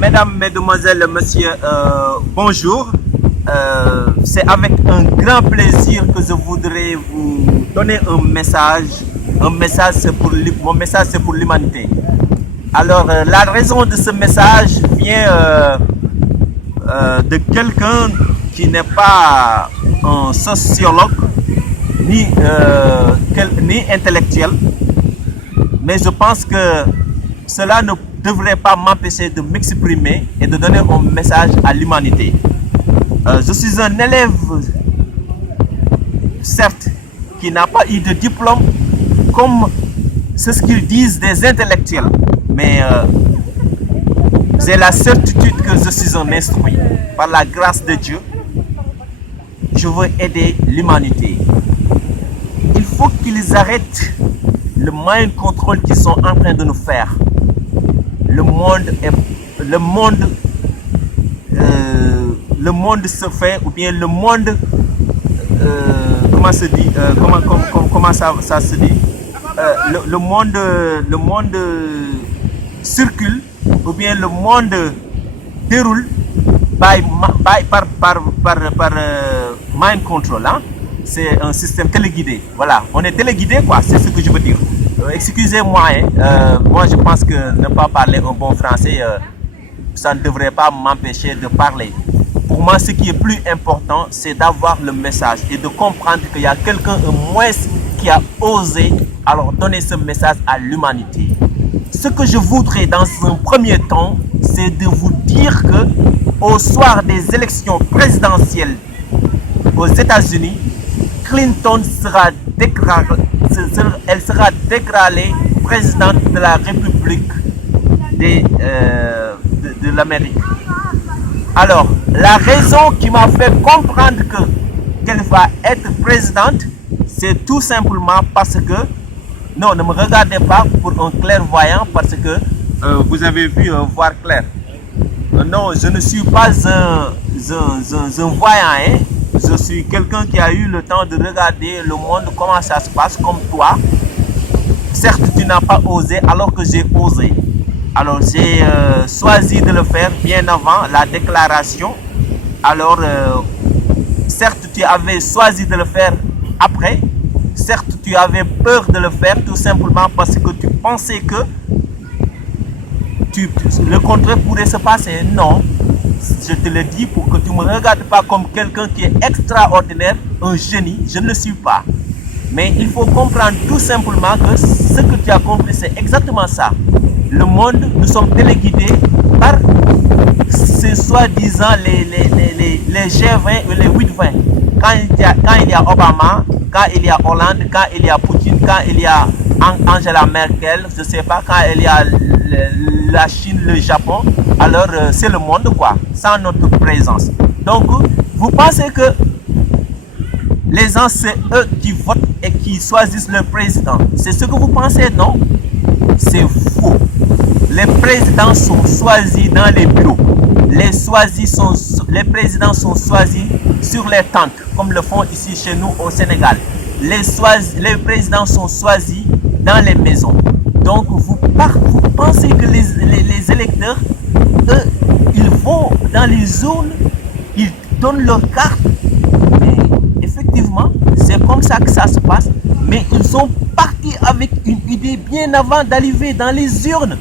Mesdames, Mesdemoiselles, Messieurs, bonjour. C'est avec un grand plaisir que je voudrais vous donner un message. Mon message, c'est pour l'humanité. Alors, la raison de ce message vient de quelqu'un qui n'est pas un sociologue ni intellectuel, mais je pense que cela ne devrait pas m'empêcher de m'exprimer et de donner un message à l'humanité. Je suis un élève, certes, qui n'a pas eu de diplôme, comme c'est ce qu'ils disent des intellectuels, mais j'ai la certitude que je suis un instruit. Par la grâce de Dieu, je veux aider l'humanité. Il faut qu'ils arrêtent le mind control qu'ils sont en train de nous faire. Le monde se fait, ou bien le monde, comment se dit, comment ça se dit, le monde circule, ou bien le monde déroule par mind control, hein? C'est un système téléguidé. Voilà, on est téléguidé, quoi, c'est ce que je veux dire. Excusez-moi, hein, moi je pense que ne pas parler un bon français, ça ne devrait pas m'empêcher de parler. Pour moi, ce qui est plus important, c'est d'avoir le message et de comprendre qu'il y a quelqu'un au moins qui a osé alors donner ce message à l'humanité. Ce que je voudrais dans un premier temps, c'est de vous dire que au soir des élections présidentielles aux États-Unis, Clinton sera déclarée présidente de la République de l'Amérique. Alors, la raison qui m'a fait comprendre qu'elle va être présidente, c'est tout simplement parce que, non, ne me regardez pas pour un clairvoyant parce que vous avez vu voir clair. Non, je ne suis pas un voyant, hein. Je suis quelqu'un qui a eu le temps de regarder le monde, comment ça se passe, comme toi. Certes, tu n'as pas osé alors que j'ai osé. Alors, j'ai choisi de le faire bien avant la déclaration. Alors, certes, tu avais choisi de le faire après. Certes, tu avais peur de le faire tout simplement parce que tu pensais que le contraire pourrait se passer. Non. Je te le dis pour que tu ne me regardes pas comme quelqu'un qui est extraordinaire, un génie. Je ne le suis pas. Mais il faut comprendre tout simplement que ce que tu as compris, c'est exactement ça. Le monde, nous sommes téléguidés par ces soi-disant les G20 et les 8-20. Quand il y a Obama, quand il y a Hollande, quand il y a Poutine, quand il y a Angela Merkel, je ne sais pas, quand il y a la Chine, le Japon, alors c'est le monde, quoi, sans notre présence. Donc, vous pensez que les gens, c'est eux qui votent et qui choisissent le président. C'est ce que vous pensez, non? C'est faux. Les présidents sont choisis dans les bureaux. Les présidents sont choisis sur les tentes, comme le font ici chez nous au Sénégal. Les présidents sont choisis dans les maisons. Donc, vous pensez que les électeurs, eux, ils vont dans les zones, ils donnent leur carte. Mais effectivement, c'est comme ça que ça se passe. Mais ils sont partis avec une idée bien avant d'arriver dans les urnes.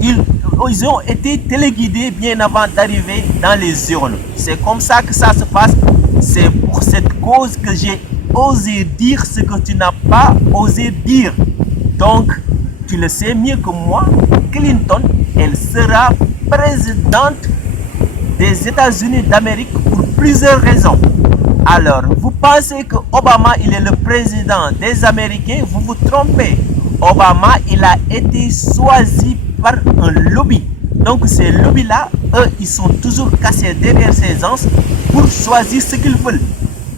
Ils ont été téléguidés bien avant d'arriver dans les urnes. C'est comme ça que ça se passe. C'est pour cette cause que j'ai osé dire ce que tu n'as pas osé dire. Donc, tu le sais mieux que moi, Clinton, elle sera présidente des États-Unis d'Amérique pour plusieurs raisons. Alors, vous pensez que Obama, il est le président des Américains, vous vous trompez. Obama, il a été choisi par un lobby. Donc, ces lobbies-là, eux, ils sont toujours cachés derrière ces gens pour choisir ce qu'ils veulent.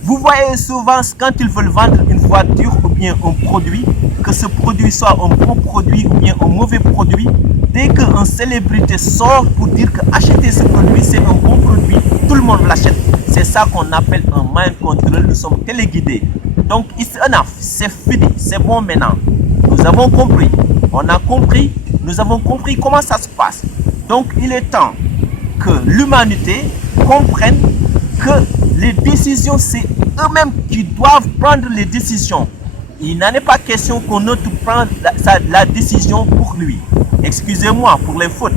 Vous voyez souvent quand ils veulent vendre une voiture ou bien un produit, que ce produit soit un bon produit ou bien un mauvais produit, dès qu'une célébrité sort pour dire que acheter ce produit, c'est un bon produit, tout le monde l'achète. C'est ça qu'on appelle un mind control. Nous sommes téléguidés. Donc, it's enough. C'est fini. C'est bon maintenant. Nous avons compris. On a compris. Nous avons compris comment ça se passe. Donc il est temps que l'humanité comprenne que les décisions, c'est eux-mêmes qui doivent prendre les décisions. Il n'en est pas question qu'on autre prenne la décision pour lui. Excusez-moi pour les fautes.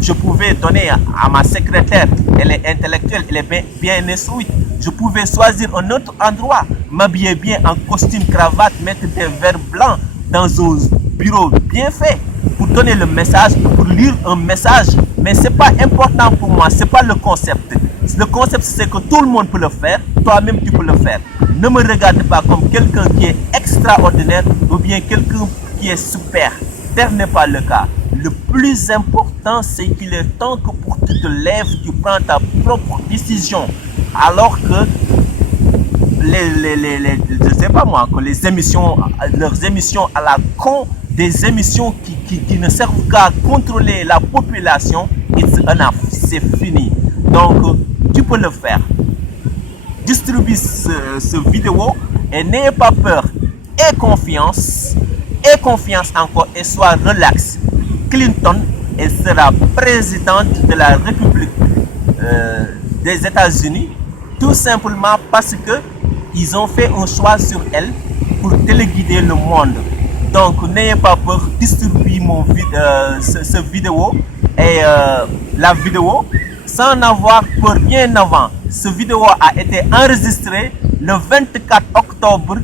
Je pouvais donner à ma secrétaire, elle est intellectuelle, elle est bien instruite. Je pouvais choisir un autre endroit, m'habiller bien en costume, cravate, mettre des verres blancs dans un bureau bien fait pour donner le message, pour lire un message. Mais ce n'est pas important pour moi, ce n'est pas le concept. Le concept, c'est que tout le monde peut le faire, toi-même tu peux le faire. Ne me regarde pas comme quelqu'un qui est extraordinaire ou bien quelqu'un qui est super. Tel n'est pas le cas. Le plus important, c'est qu'il est temps que pour que tu te lèves, tu prends ta propre décision. Alors que je sais pas moi, que les émissions, leurs émissions à la con, des émissions qui ne servent qu'à contrôler la population, it's enough, c'est fini. Donc, tu peux le faire. Distribue ce vidéo et n'ayez pas peur. Aie confiance encore et sois relax. Clinton, elle sera présidente de la République des États-Unis, tout simplement parce que ils ont fait un choix sur elle pour téléguider le monde. Donc n'ayez pas peur, distribuez ce vidéo et la vidéo sans avoir peur bien avant. Ce vidéo a été enregistré le 24 octobre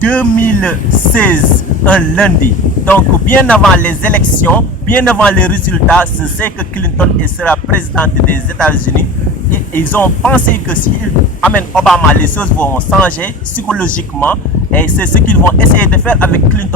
2016, un lundi. Donc bien avant les élections, bien avant les résultats, je sais que Clinton sera présidente des États-Unis. Ils ont pensé que s'ils amènent Obama, les choses vont changer psychologiquement et c'est ce qu'ils vont essayer de faire avec Clinton.